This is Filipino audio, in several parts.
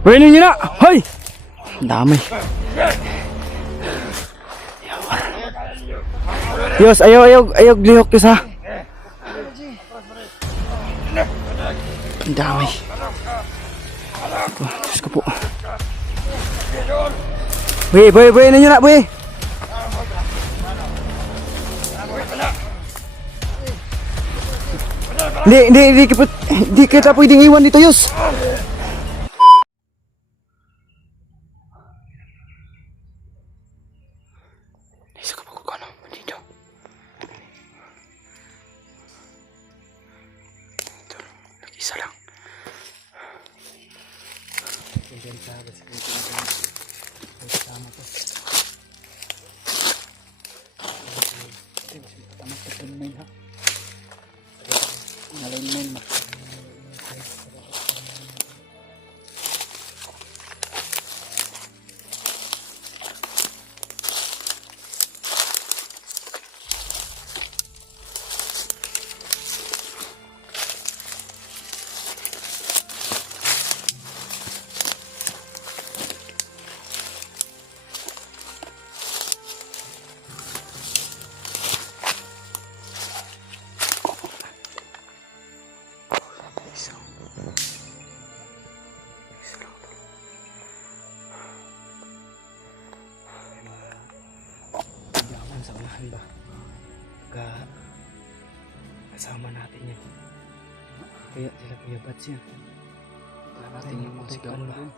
Pwede nyo na! Hoy! Ang dami. Yos, ayaw lihok yos ha. Ang dami. Diyos ko po. Boy na nyo na, boy. Hindi kita pwedeng iwan dito, Yos. Isa ka pa kung ano, dito. Ito, nag-isa lang. Sa unahan ba? Kasama natin yan. Kaya sila Kuya Bats yan. Kaya natin yung mga sigaw ba?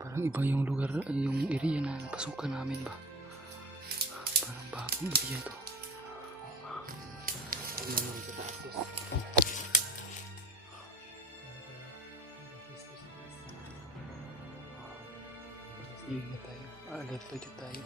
Parang iba yung lugar, yung area na napasukan namin ba? Parang bagong area to. Ingat tayo. Alert tayo.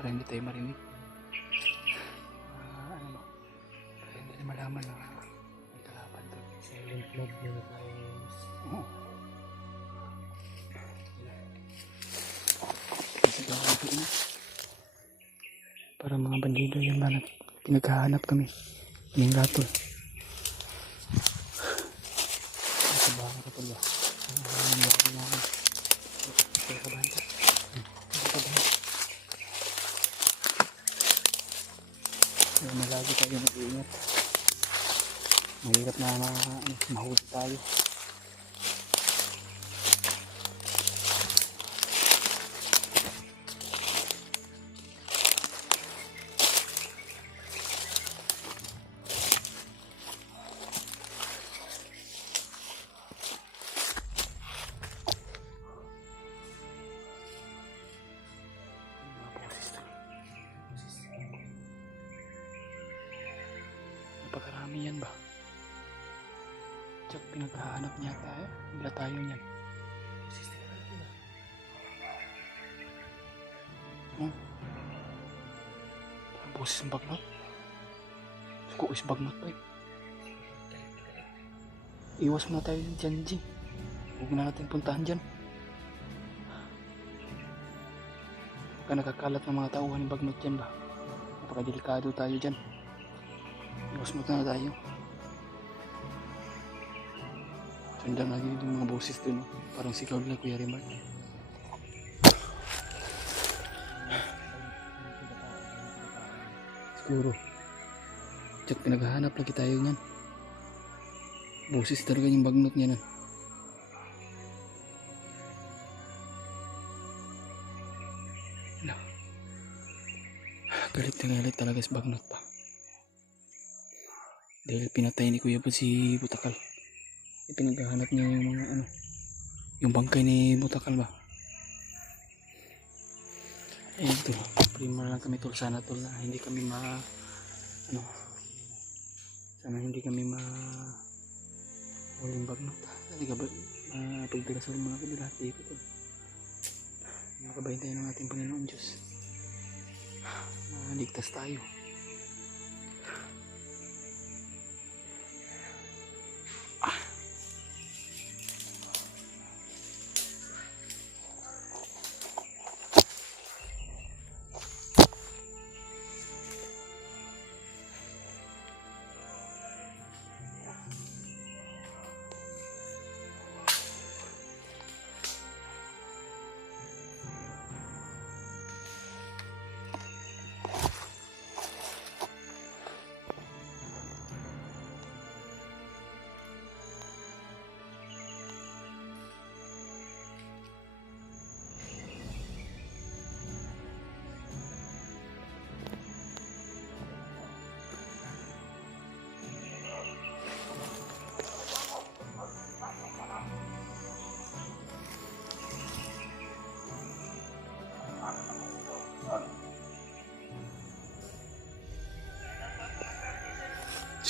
Para hindi tayo marinig. Para hindi tayo malaman na may kalaban to. Silent mode muna tayo. Para mga bandido yan ba na pinaghahanap kami. Yung ratol. Sa baka ratol ba? Ang baka naman. Kaya kabanta. Malagi tayo mag-iingat. Mahirap na mahuli tayo. Napakarami yan ba? Tsaka pinaghahanap niya tayo. Wala tayo niyan. Oh. Parang boses ng bagnot. Suko is bagnot pa eh. Iwas muna tayo dyan, G. Huwag na natin puntahan dyan. Baka nakakalat ng mga tauhan ng bagnot dyan ba? Napakadelikado tayo dyan. Iwas muna tayo. Tanda lagi yung mga boses dun. Parang sigaw nila Kuya Rimar. Siguro. Tsak pinaghahanap lagi tayo niyan. Boses talaga yung bagnot niya nun. No. Galit na galit talaga sa bagnot pa. Dahil pinatay ni Kuya po si Butakal. Pinaghahanap niya yung mga ano. Yung bangkay ni Butakal ba? Eh ito. Prima lang kami tol. Sana tol na hindi kami ano. Sana hindi kami huling bagnot. Hindi ka ba pagdarasal mga kabilati ko to. Makabayin tayo ng ating Panginoon Diyos. Ligtas tayo.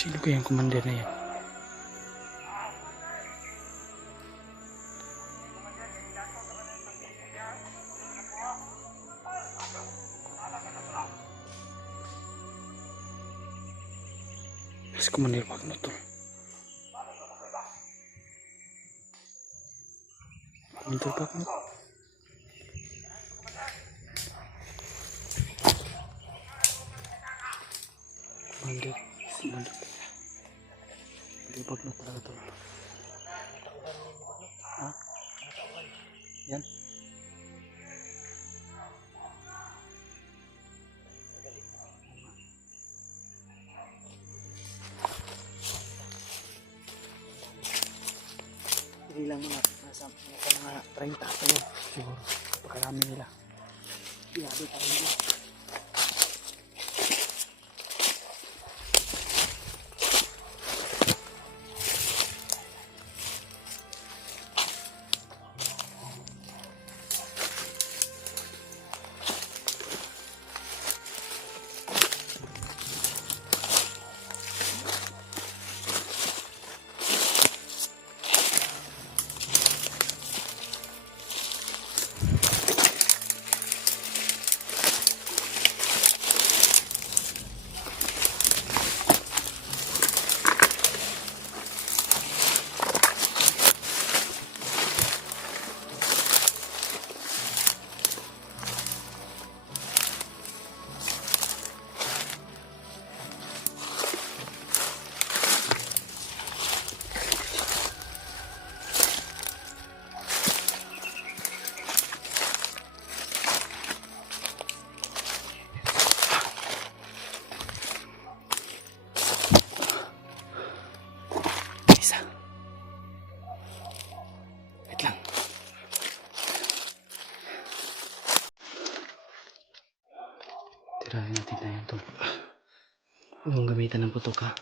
Sino kaya ang commander na yan? Mas commander bagnot to. Commander bagnot. Commander. Hindi bagnot talaga to. Ha? Yan? Hindi lang mga nasa mga 30 pa yun. Siguro. Pagkarami nila. Iyabi tayo nila. Tirahin natin na yan tol. Huwag mong gamitan ng putok ha.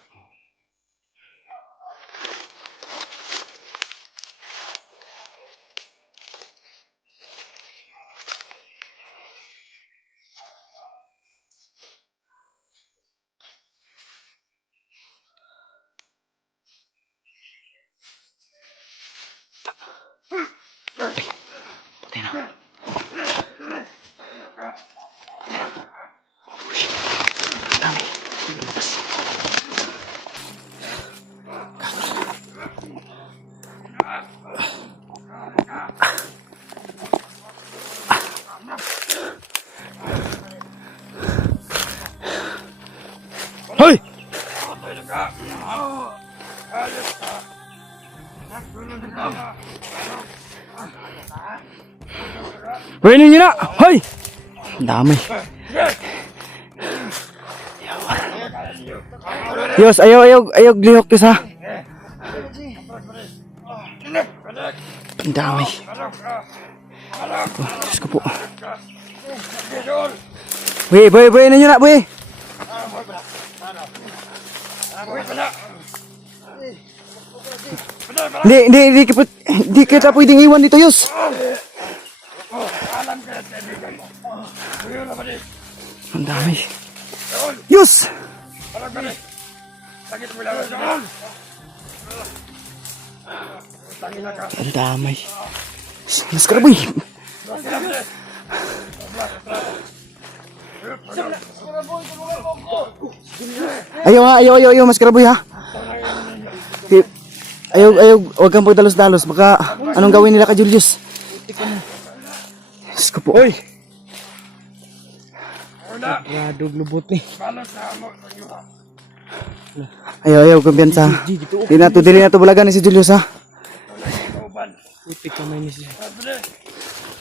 Ay, patay na. Hoy! Pwede nyo na! Hoy! Ang dami. Yos, ayaw lihok yos ha. Ang dami. Oh, Diyos ko po. Buhay na nyo na, buhay. Hindi kita pwedeng iwan dito, Yos. Ang dami. Yos! Ang dami. Mas karaboy. Ayaw, mas karaboy ha. Ayaw, wag kang pagdalos-dalos. Baka anong gawin nila kay Julius? Diyos ko po. Oy! Radog lubot ni. Ayaw, kumpiyansa. Dili na to bulagan ni si Julius ha. Putik kamay ni siya.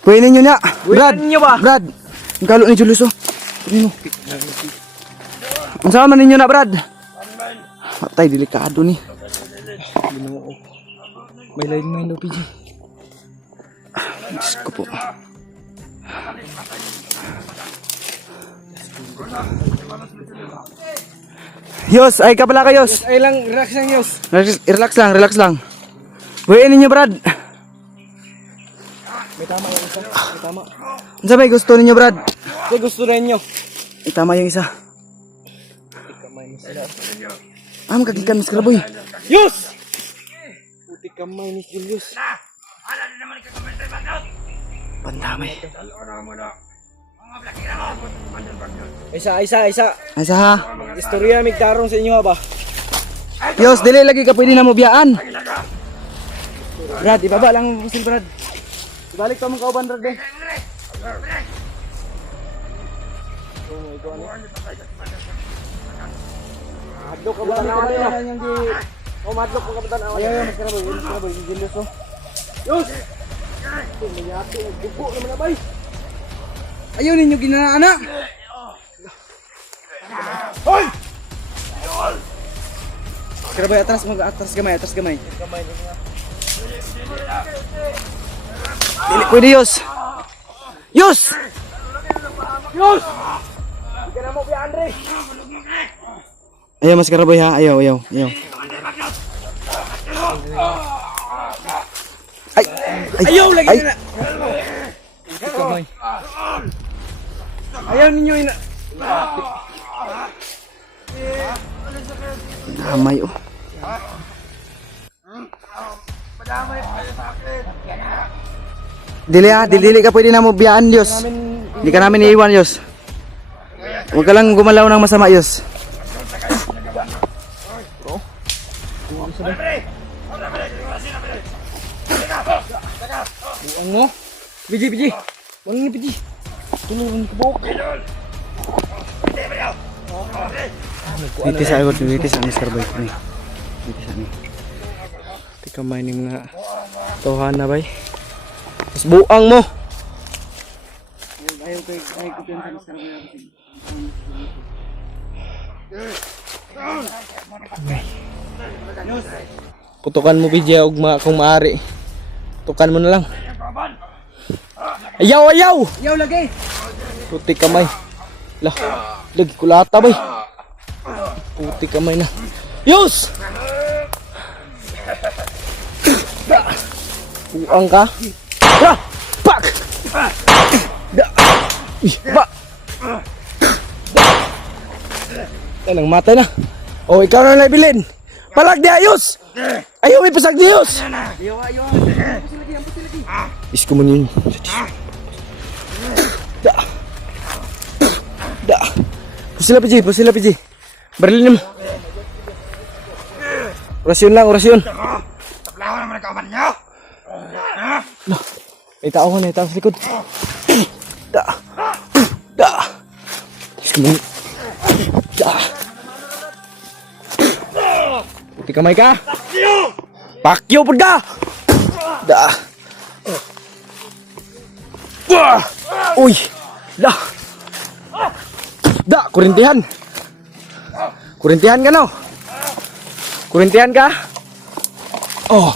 Pwede ninyo niya. Brad. Ang kalo ni Julius oh. Ang sama ninyo na, Brad. Patay, delikado ni. May line daw, PG. Diyos ko po. Yos, ay ka pala ka, Yos. Ay lang, relax lang, Yos. Relax lang. Buhayin ninyo, Brad. May tama yung isa. May tama. Ano sabi, gusto ninyo, Brad? May gusto rin nyo. May tama yung isa. Magkagikan mas karaboy. Yos! Puti kamay ni Julius. Pandamay. Isa ha. Istorya may tarong sa inyo ba? Yos, dili lagi ka pwede na mo biyaan. Brad, ibaba lang musil, Brad. Ibalik pa mong kauban, Brad. Madlok ka ba na yung di... madlok ka ba na? Ayaw, magkaraboy, yung Julius oh. Yos! Mayati, nagdugo naman na bay. Ayaw ninyo ginana. Hoy! Karaboy, atras gamay. Dili pwede, Yos! Yos! Hindi na mo, Pia Andre! Ayaw, mas karaboy ha. Ayaw. Ayaw, lagi na. Ayaw ninyo ina. Damay oh. Dili ka pwede na mo biyaan, Diyos. Hindi ka namin iiwan, Diyos. Huwag ka lang gumalaw ng masama, Diyos. Buang mo. Biji. Buang ni biji. Tulungan ko bok. Itis ako, itis ang Mr. Boy ni. Itis ani. Tika mining nga tohan na bay. Mas buang mo. Ayaw ko pian sa Mr. Boy. Putukan mo biji ugma kung maari. Tukan mo na lang. Ayaw! Ayaw lagi! Puti kamay. Lah, lagi kulata bay. Puti kamay na. Yus! Buang ka. Pak! Pak! Tanang matay na. Oh, ikaw na nabilin. Palag di ayos! Ayaw may pasag di ayos! Ayaw. Isko mo yun. Da. Pusila PJ. Berlin mo. Orasyon lang. Taplawan naman ka Lah, may tao ka na, tao sa likod. Da. Da. Come Da. Puti kamay ka. Pakyo pud ka. Da. Wah. Uy. Da. Da, kurintihan. Kurintihan ka no? Kurintihan ka? Oh.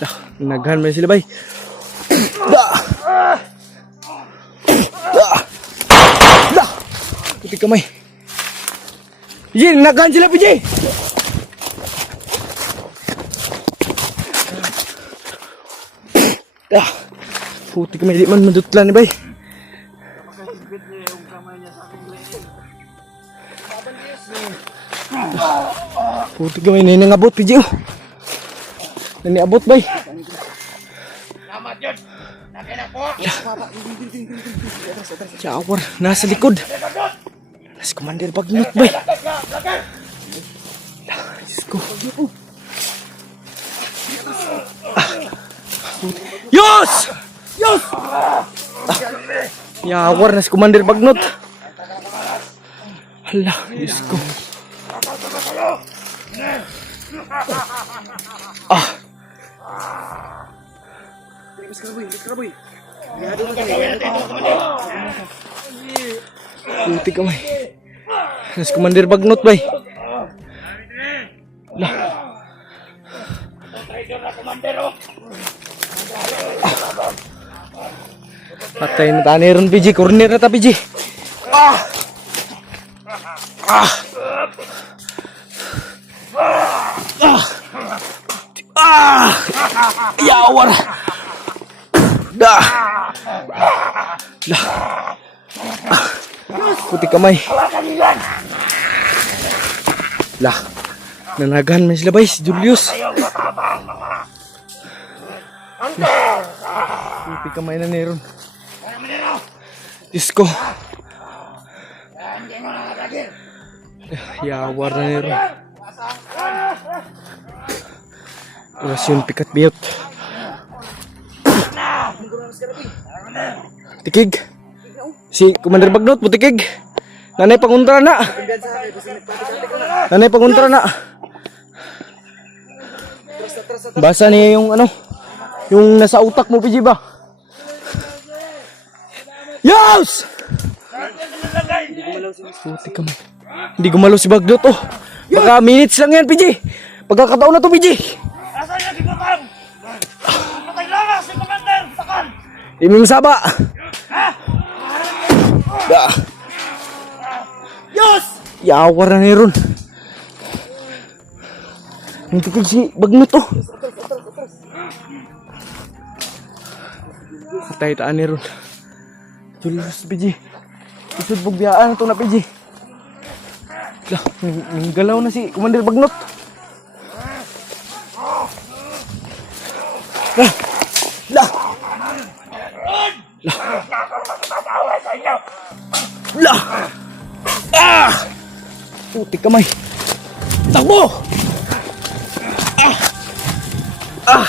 Da, naghan man sila bay. Da. Da. Da. Puti kamay. Piji, naghan sila Piji. Da. Puti kamay di man madutlan ni bay. Puti kamay na nangabot Piji oh. Naniabot bay. Salamat yun. Nakina po. Shower, nasa likod. Nasa Commander Bagnot bay. Diyos ko. Yos! Yos! Shower, nasa Commander Bagnot. Hala, Diyos ko. Puti kamay. Nasa Commander Bagnot bay. Lah. Patay na tani ron PG, corner na ta PG. Ah. Ah. Ah. Ah. Yawar. Dah. Lah. Puti kamay. Lah. Nanagan man sila bay si Julius. Puti kamay na meron. Disco. Yawar na meron. Orasyon pikat biyot. Tikig. Si Commander Bagnot, putikig. Nanay panguntra na. Nanay panguntra na. Basa niya yung ano, yung nasa utak mo, PG ba? Yos! Putik ka man. Hindi gumalaw si Bagnot, oh. Baka minutes lang yan, PG. Pagkakataon na to, PG. Asa niya si Bakang? Patay lang si Commander. Bakang. Imim Saba. Da. Yos! Yawar na ni ron. Hindi ko si Bagnot oh. Patay taan ni ron. Julius PG. Isud bugyaan to na PG. Lah, galaw na si Commander Bagnot. Lah. Lah. Lah. Ah! Puti kamay. Takbo! Ah! Ah!